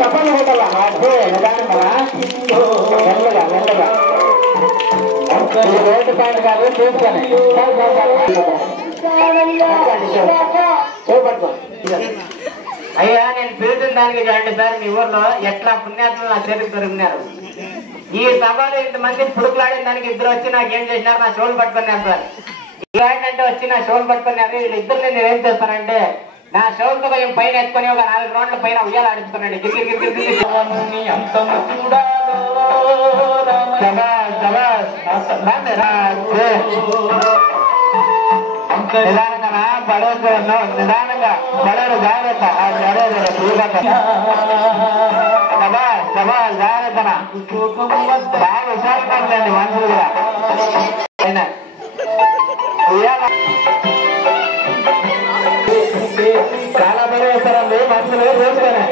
చెప్పండి కొట్టాల అదే నిదానంగా మెల్లగా మెల్లగా రోడ్డు పైన కాదు చూసుకొని అయ్యా నేను పిలుచున్న దానికి చూడండి సార్ మీ ఊర్లో ఎట్లా పుణ్యాత్మలు నా చేతికి దొరికినారు ఈ సభలో ఇంతమంది పుడుకులాడిన దానికి ఇద్దరు వచ్చి నాకు ఏం చేసినారు నా షోలు పట్టుకున్నారు సార్ ఇలాంటి వచ్చి నా షోలు పట్టుకున్నారు వీళ్ళిద్దరు నేను ఏం చేస్తానంటే నా షోలతో కొంచెం పైన ఎత్తుకొని ఒక 4 రౌండ్ల పైన ఉయ్యాలు ఆడిస్తున్నాండి నిదానంగా బడవ నిదానంగా బడవలు జాగ్రత్త జాగ్రత్త బాగా విశాలపడలేండి మనుషులు కూడా చాలా బరువు వేస్తారండి మనుషులు వేసుకొని